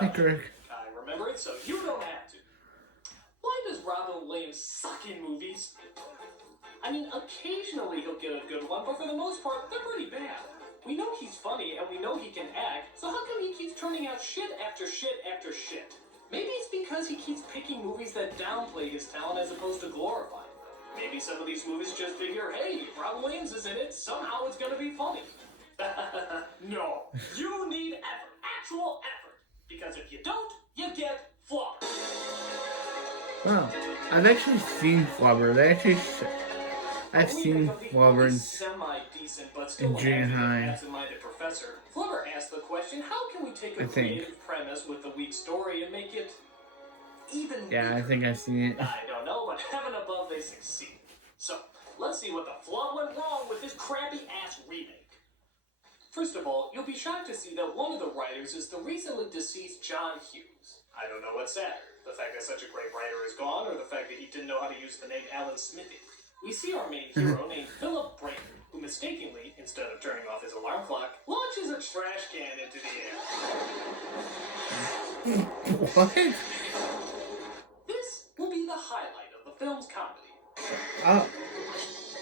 nostalgic. I remember it, so you don't have to. Why does Robin Williams suck in movies? I mean, occasionally he'll get a good one, but for the most part, they're pretty bad. We know he's funny, and we know he can act, so how come he keeps turning out shit after shit after shit? Maybe it's because he keeps picking movies that downplay his talent as opposed to glorify him. Maybe some of these movies just figure, hey, Robin Williams is in it, somehow it's gonna be funny. No, you need effort, actual effort, because if you don't, you get flubber. Wow, I've actually seen flubber. I've seen flubber in junior high. Absent-minded professor, Flubber asked the question, how can we take a creative premise with a weak story and make it even Yeah, I think I've seen it. I don't know, but heaven above they succeed. So, let's see what the flub went wrong with this crappy-ass remake. First of all, you'll be shocked to see that one of the writers is the recently deceased John Hughes. I don't know what's sadder, the fact that such a great writer is gone, or the fact that he didn't know how to use the name Alan Smithy. We see our main hero named Philip Brainerd, who mistakenly, instead of turning off his alarm clock, launches a trash can into the air. What? This will be the highlight of the film's comedy.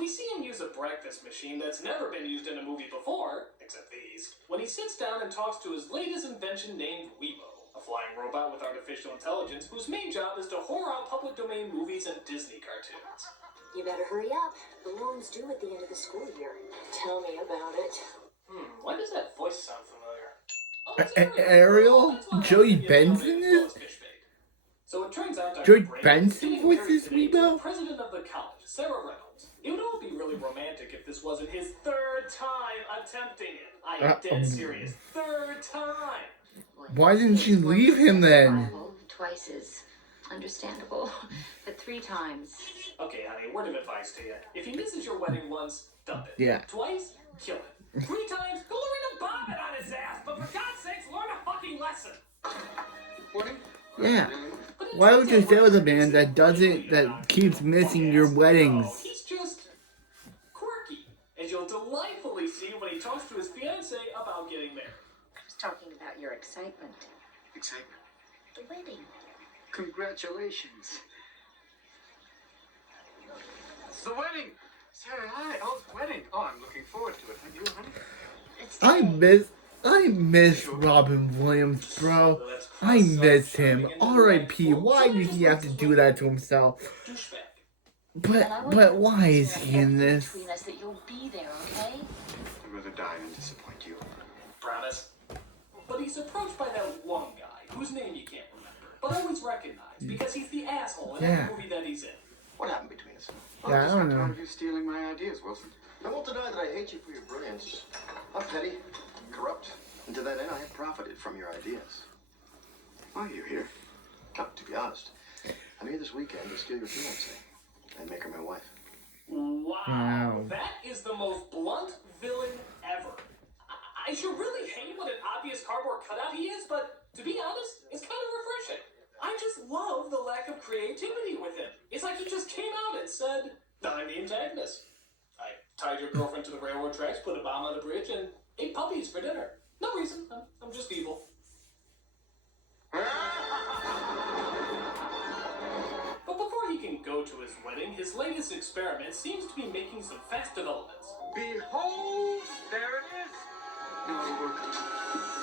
We see him use a breakfast machine that's never been used in a movie before, except these, when he sits down and talks to his latest invention named Weibo, a flying robot with artificial intelligence whose main job is to whore out public domain movies and Disney cartoons. You better hurry up. The loan's due at the end of the school year. Tell me about it. Why does that voice sound familiar? Oh, Ariel? Joey Benson is? So it turns out Joey Benson voices Weibo? President of the college, Sarah Reynolds. It would all be really romantic if this wasn't his third time attempting it. I am dead serious. Third time! Why didn't she leave him then? Twice is understandable, but 3 times. Okay, honey, a word of advice to you. If he misses your wedding once, dump it. Yeah. Twice, kill it. 3 times, go learn to bomb it on his ass. But for God's sakes, learn a fucking lesson. Yeah. Why would you stay with a man that keeps missing your weddings? No, he's just quirky, as you'll delightfully see when he talks to his fiancée about getting married. I was talking about your excitement. Excitement? The wedding. Congratulations. It's the wedding. Sarah, hi. Oh, it's the wedding. Oh, I'm looking forward to it. You, honey? I miss Robin Williams, bro. I miss him. R.I.P. Why did he have to do that to himself? But why is he in this? That you'll be there, okay? I'd rather die than disappoint you. Promise? But he's approached by that one guy, whose name you can't remember, but always recognized, because he's the asshole in every movie that he's in. What happened between us? Yeah, I don't know. You stealing my ideas, Wilson. I won't deny that I hate you for your brilliance. I'm petty, corrupt, and to that end I have profited from your ideas. Why are you here? Now, to be honest, I'm here this weekend to steal your fiancée and make her my wife. Wow. That is the most blunt villain ever. I should really hate what an obvious cardboard cutout he is, but to be honest, it's kind of refreshing. I just love the lack of creativity with him. It's like he just came out and said, I'm the antagonist. I tied your girlfriend to the railroad tracks, put a bomb on the bridge, and ate puppies for dinner. No reason. I'm just evil. But before he can go to his wedding, his latest experiment seems to be making some fast developments. Behold, there it is. No, it'll work.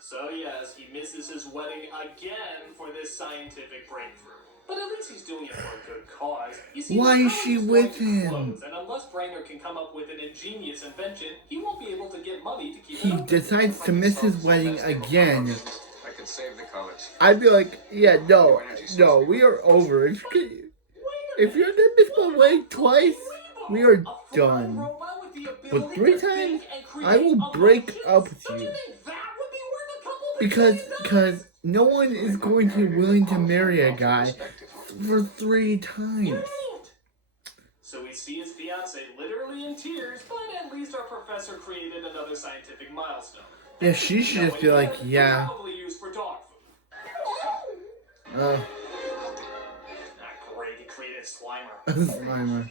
So yes, he misses his wedding again for this scientific breakthrough. But at least he's doing it for a good cause. You see, why is she with him? Close, and unless Brainerd can come up with an ingenious invention, he won't be able to get money to keep it He open. decides to miss his wedding again. I could save the college. I'd be like, yeah, no, we are over. If you're gonna miss my wedding twice, we are done. But 3 times, I will break up with you. Because no one is going to be willing to marry a guy for 3 times. So we see his fiancée literally in tears, but at least our professor created another scientific milestone. Yeah, she should just be like, yeah. Probably used for dog food. Not great, he created Slimer. Slimer.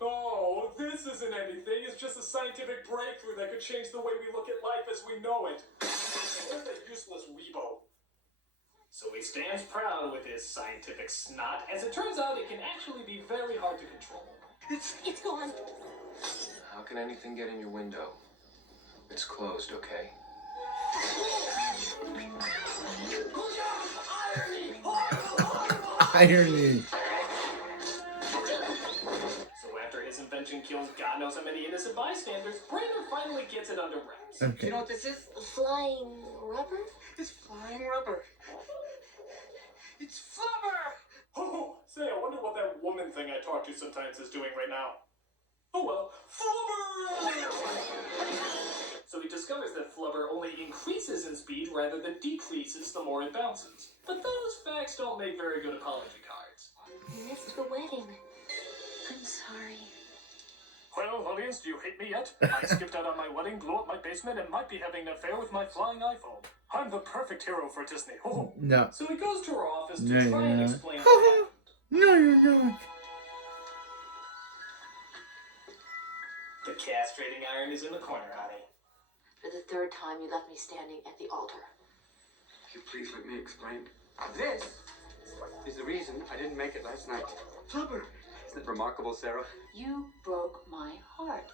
Oh, this isn't anything. His just a scientific breakthrough that could change the way we look at life as we know it. Where's that useless weebo? So he stands proud with his scientific snot. As it turns out, it can actually be very hard to control. It's gone. How can anything get in your window? It's closed, okay? Irony. So after his invention kills God knows how many innocent bystanders, Brainer finally gets it under wraps. Do Okay. you know what this is? Flying rubber? It's flying rubber. It's flubber! Oh, say, I wonder what that woman thing I talk to sometimes is doing right now. Oh well, flubber! So he discovers that flubber only increases in speed rather than decreases the more it bounces. But those facts don't make very good apology cards. Missed the wedding. I'm sorry. Well, audience, do you hate me yet? I skipped out on my wedding, blew up my basement, and might be having an affair with my flying iPhone. I'm the perfect hero for Disney. Oh. No. So he goes to her office to No, try you're and not. explain what happened. No, you're not. The castrating iron is in the corner, honey. For the third time, you left me standing at the altar. Could you please let me explain? This is the reason I didn't make it last night. Flubber! Isn't it remarkable, Sarah? You broke my heart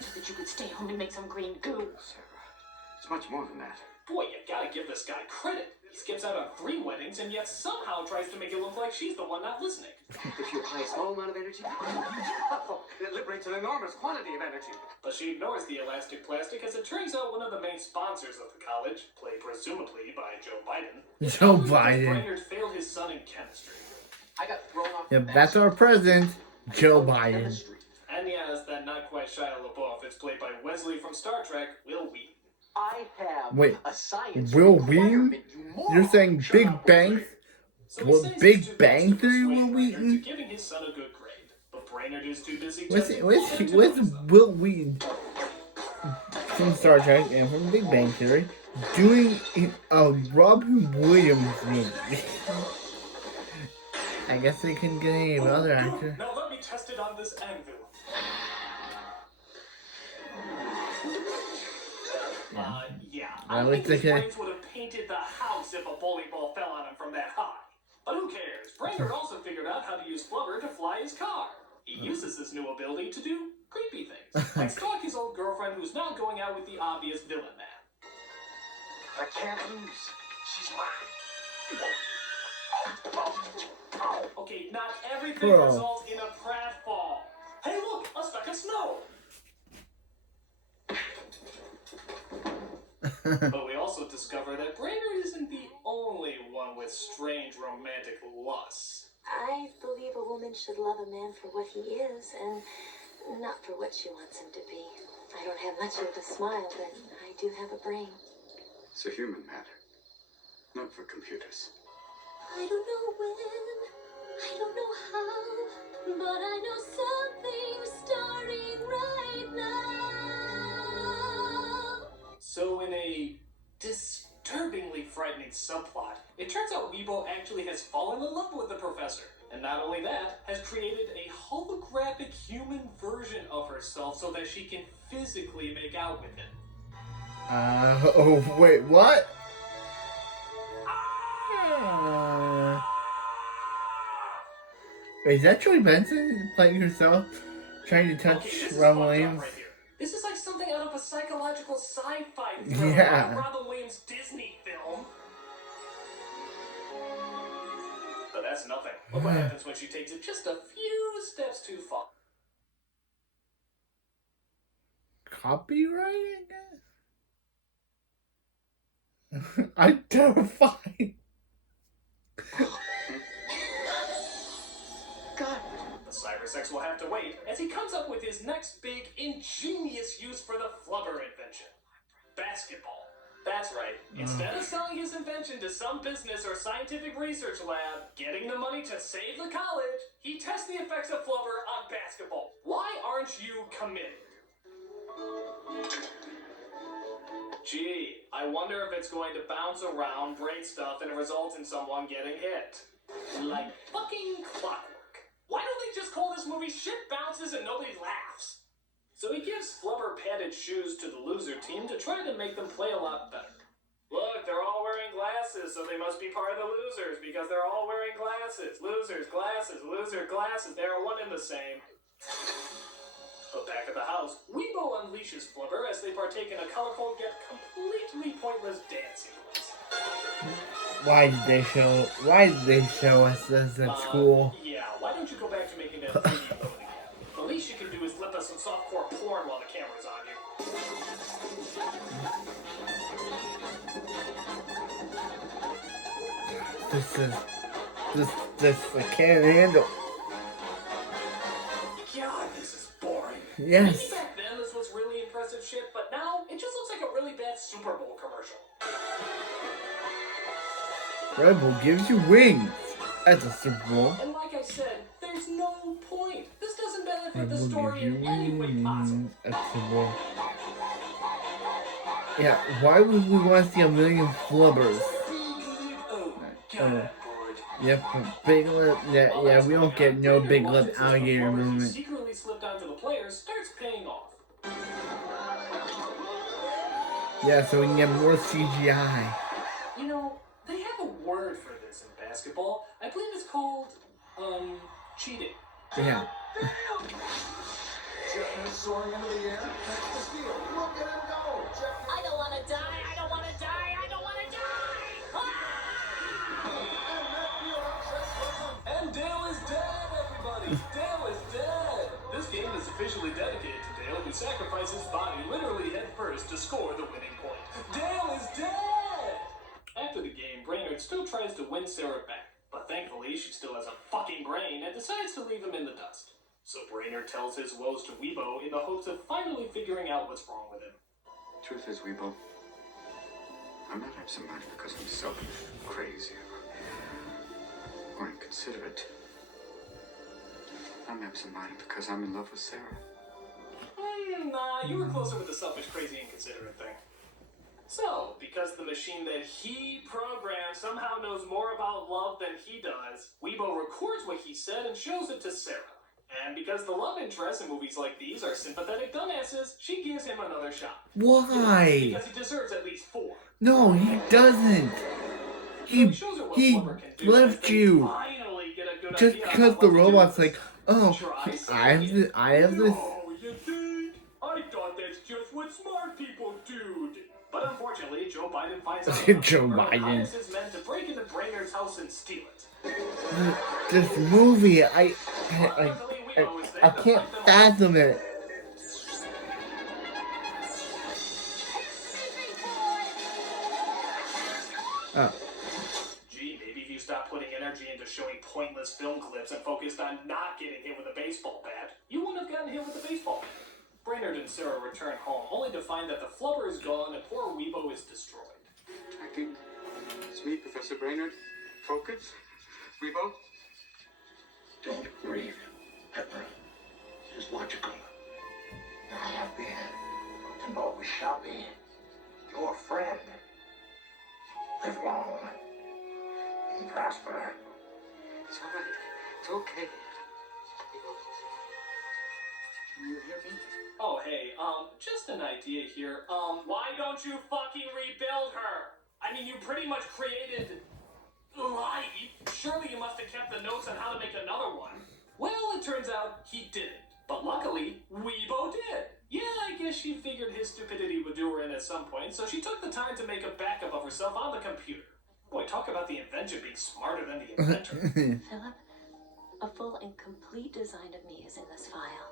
so that you could stay home and make some green goo. Sarah, it's much more than that. Boy, you gotta give this guy credit. He skips out on 3 weddings and yet somehow tries to make it look like she's the one not listening. If you apply a small amount of energy, it liberates an enormous quantity of energy. But she ignores the elastic plastic as it turns out one of the main sponsors of the college, played presumably by Joe Biden, Joe Biden. Brainerd failed his son in chemistry. I got thrown off. Yep, that's our president, Joe Biden. And yes, that not quite Shia LaBeouf. It's played by Wesley from Star Trek, Will Wheaton. I have Wait, a science Will Wheaton? requirement, you moron. You're saying Shut Big up, Bang? Wesley. So he What, sends Big his two Bang guys to Theory, persuade Will Brainerd Wheaton? to giving his son a good grade. But Brainerd is too busy What's testing what's Flubber to what's notice them. Will Wheaton from Star Trek and from Big Bang Theory doing a Robin Williams movie? I guess they couldn't get any other Good. actor. Now let me test it on this anvil. Yeah. I Well, think it's his okay. brains would have painted the house if a bowling ball fell on him from that high. But who cares? Brainerd also figured out how to use flubber to fly his car. He uses this new ability to do creepy things, like stalk his old girlfriend who's now going out with the obvious villain man. I can't lose. She's mine. Okay, not everything Bro. results in a pratfall. Hey look, a speck of snow! But we also discover that Brainerd isn't the only one with strange romantic lusts. I believe a woman should love a man for what he is and not for what she wants him to be. I don't have much of a smile, but I do have a brain. It's a human matter, not for computers. I don't know when, I don't know how, but I know something's starting right now. So in a disturbingly frightening subplot, it turns out Weebo actually has fallen in love with the professor. And not only that, has created a holographic human version of herself so that she can physically make out with him. Oh wait, what? Wait, is that Joy Benson playing herself, trying to touch Okay, this is Robin fucked up Williams? right here. This is like something out of a psychological sci-fi thriller, Yeah. like a Robin Williams Disney film. But that's nothing. Look what happens when she takes it just a few steps too far. Copyright, I guess? I'm terrified. God. The cybersex will have to wait as he comes up with his next big, ingenious use for the flubber invention. Basketball. That's right. Instead of selling his invention to some business or scientific research lab, getting the money to save the college, he tests the effects of flubber on basketball. Why aren't you committed? Gee, I wonder if it's going to bounce around, break stuff, and result in someone getting hit. Like fucking clockwork. Why don't they just call this movie Shit Bounces and Nobody Laughs? So he gives flubber padded shoes to the loser team to try to make them play a lot better. Look, they're all wearing glasses, so they must be part of the losers because they're all wearing glasses. Losers, glasses, loser, glasses. They are one and the same. But back at the house, Weebo unleashes Flubber as they partake in a colorful yet completely pointless dance sequence. Why did they show us this at school? Yeah, why don't you go back to making that 3D load again? The least you can do is flip us some softcore porn while the camera's on you. This I can't handle. God, this is boring. Yes. Maybe back then this was really impressive shit, but now it just looks like a really bad Super Bowl commercial. Red Bull gives you wings at the Super Bowl. And like I said, there's no point. This doesn't benefit Red the Bull story gives in you any way possible. wings at the Super Bowl. Yeah, why would we want to see a million flubbers? Oh, God, I'm bored. Yep, big lip. Yeah, we don't get no big lip alligator movement. Secretly slipped onto the players starts paying off. Yeah, so we can get more CGI. You know, they have a word for this in basketball. I believe it's called, cheating. Yeah. Soaring into the air. That's the steal. Look at him go. I don't want to die. I don't want to die. I don't want to die. And Dale is dead, everybody! Dale is dead! This game is officially dedicated to Dale, who sacrificed his body literally head first to score the winning point. Dale is dead! After the game, Brainerd still tries to win Sarah back, but thankfully she still has a fucking brain and decides to leave him in the dust. So Brainerd tells his woes to Weebo in the hopes of finally figuring out what's wrong with him. Truth is, Weebo, I'm not absent-minded because I'm so crazy or inconsiderate. I'm absent-minded because I'm in love with Sarah. Nah, you were closer with the selfish, crazy, inconsiderate thing. So, because the machine that he programmed somehow knows more about love than he does, Weebo records what he said and shows it to Sarah. And because the love interests in movies like these are sympathetic dumbasses, she gives him another shot. Why? Because he deserves at least 4. No, he doesn't. He left you. Just because the robot's like, oh, I have this. No, you think? I thought that's just what smart people do. But unfortunately, Joe Biden finds out Joe Biden is meant to break into Brainerd's house and steal it. This movie, I can't fathom it. Oh. Gee, maybe if you stop putting energy into showing pointless film clips and focused on not getting hit with a baseball bat, you wouldn't have gotten hit with a baseball bat. Brainerd and Sarah return home, only to find that the flubber is gone and poor Weebo is destroyed. Tracking. It's me, Professor Brainerd. Focus. Weebo. Don't grieve, Pepper. It is logical. I have been, and always shall be, your friend. Live long and prosper. It's all right. It's okay. Can you hear me? Oh, hey, just an idea here. Why don't you fucking rebuild her? I mean, you pretty much created life. Surely you must have kept the notes on how to make another one. Well, it turns out he didn't. But luckily, Weebo did. Yeah, I guess she figured his stupidity would do her in at some point, so she took the time to make a backup of herself on the computer. Boy, talk about the invention being smarter than the inventor. Philip, a full and complete design of me is in this file.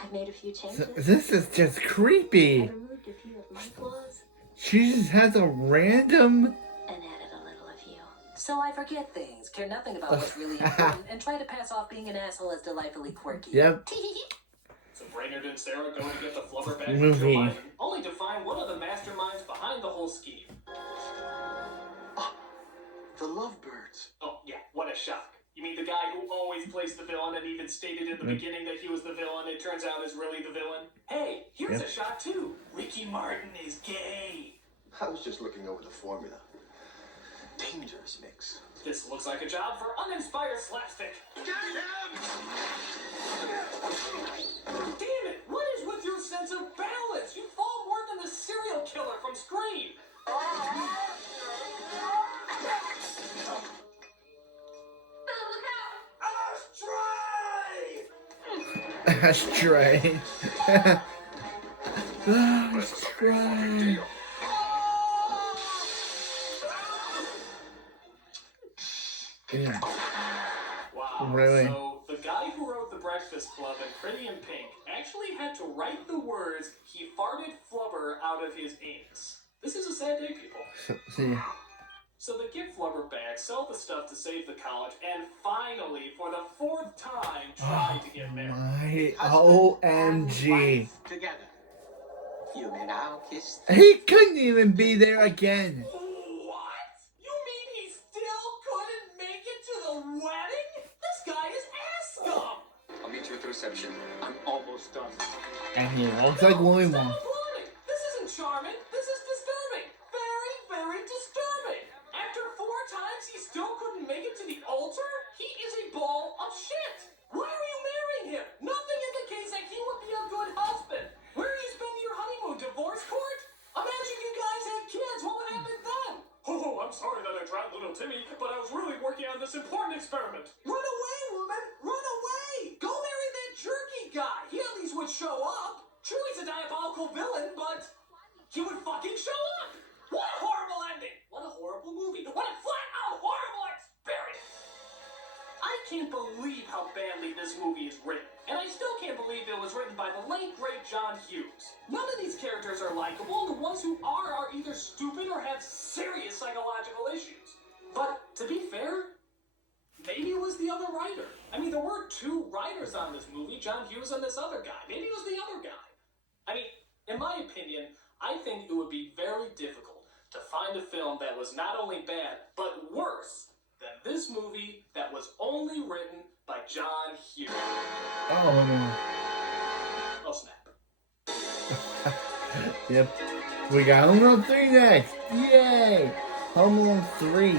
I've made a few changes. This is just creepy. I removed a few of my flaws She just has a random. and added a little of you. So I forget things, care nothing about what's really important, and try to pass off being an asshole as delightfully quirky. Yep. So Brainerd and Sarah go to get the flubber back from Movie. Joe Biden, only to find one of the masterminds behind the whole scheme. The lovebirds. Oh, yeah, what a shock. You mean the guy who always plays the villain and even stated in the beginning that he was the villain, it turns out is really the villain? Hey, here's a shock too. Ricky Martin is gay. I was just looking over the formula. Dangerous mix. This looks like a job for uninspired slapstick. Get him! Damn it, what is with your sense of balance. You fall more than the serial killer from Scream. Astray. Astray. Yeah. Wow. Really? So the guy who wrote The Breakfast Club and Pretty in Pink actually had to write the words "he farted flubber" out of his anus. This is a sad day, people. See. So they give flubber back, sell the stuff to save the college, and finally, for the 4th time, try to get married. My OMG. Together. You may now kiss. He couldn't even be there again. What? You mean he still couldn't make it to the wedding? This guy is ass scum! I'll meet you at the reception. I'm almost done. And he looks like Willy Stop Wonka. applauding! This isn't charming. This is disturbing. Very, very disturbing. After 4 times he still couldn't make it to the altar? He is a ball of shit. Why are you marrying him? Nothing indicates that he would be a good husband. Where are you spending your honeymoon? Divorce court? Imagine you guys had kids. What would happen then? Oh, I'm sorry that I dropped little Timmy, but I was really working on this important experiment. Run away, woman! Run away! Go marry that jerky guy. He at least would show up. True, he's a diabolical villain, but he would fucking show up. What a horrible ending! What a horrible movie! What a flat-out horrible experience! I can't believe how badly this movie is written. And I still can't believe it was written by the late, great John Hughes. None of these characters are likable, and the ones who are either stupid or have serious psychological issues. But, to be fair, maybe it was the other writer. I mean, there were 2 writers on this movie, John Hughes and this other guy. Maybe it was the other guy. I mean, in my opinion, I think it would be very difficult to find a film that was not only bad, but worse than this movie that was only written by John Hughes. Oh. Oh, snap. Yep. We got Home Alone 3 next. Yay! Home Alone 3.